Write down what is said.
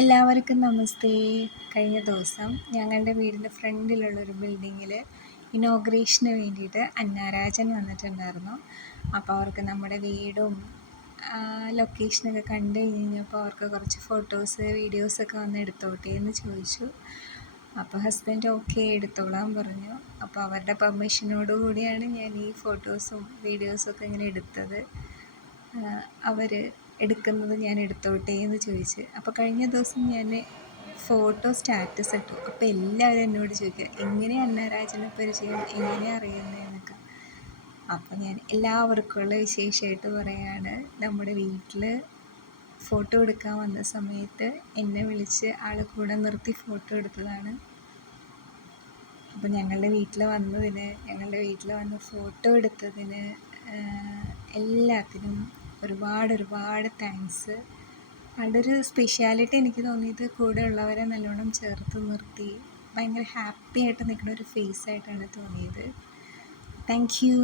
എല്ലാവർക്കും നമസ്തേ. കഴിഞ്ഞ ദിവസം ഞങ്ങളുടെ വീടിൻ്റെ ഫ്രണ്ടിലുള്ളൊരു ബിൽഡിങ്ങിൽ ഇനോഗ്രേഷന് വേണ്ടിയിട്ട് അന്നാരാജൻ വന്നിട്ടുണ്ടായിരുന്നു. അപ്പോൾ അവർക്ക് നമ്മുടെ വീടും ലൊക്കേഷനൊക്കെ കണ്ടു കഴിഞ്ഞപ്പോൾ അവർക്ക് കുറച്ച് ഫോട്ടോസ് വീഡിയോസൊക്കെ വന്ന് എടുത്തോട്ടെ എന്ന് ചോദിച്ചു. അപ്പോൾ ഹസ്ബൻഡ് ഓക്കെ എടുത്തോളാൻ പറഞ്ഞു. അപ്പോൾ അവരുടെ പെർമിഷനോട് കൂടിയാണ് ഞാൻ ഈ ഫോട്ടോസും വീഡിയോസൊക്കെ ഇങ്ങനെ എടുത്തത്. അവർ എടുക്കുന്നത് ഞാൻ എടുത്തോട്ടെ എന്ന് ചോദിച്ച്. അപ്പോൾ കഴിഞ്ഞ ദിവസം ഞാൻ ഫോട്ടോ സ്റ്റാറ്റസ് ഇട്ടു. അപ്പോൾ എല്ലാവരും എന്നോട് ചോദിക്കുക, എങ്ങനെയാണ് അന്നാരാജനെ പരിചയം, എങ്ങനെയാണ് അറിയുന്നതെന്നൊക്കെ. അപ്പോൾ ഞാൻ എല്ലാവർക്കുമുള്ള വിശേഷമായിട്ട് പറയുകയാണ്. നമ്മുടെ വീട്ടിൽ ഫോട്ടോ എടുക്കാൻ വന്ന സമയത്ത് എന്നെ വിളിച്ച് ആൾ കൂടെ നിർത്തി ഫോട്ടോ എടുത്തതാണ്. അപ്പോൾ ഞങ്ങളുടെ വീട്ടിൽ വന്ന് ഫോട്ടോ എടുത്തതിന് എല്ലാത്തിനും ഒരുപാട് താങ്ക്സ്. ആളുടെ ഒരു സ്പെഷ്യാലിറ്റി എനിക്ക് തോന്നിയത് കൂടെ ഉള്ളവരെ നല്ലോണം ചേർത്ത് നിർത്തി ഭയങ്കര ഹാപ്പി ആയിട്ട് നിൽക്കുന്ന ഒരു ഫേസ് ആയിട്ടാണ് തോന്നിയത്. Thank you.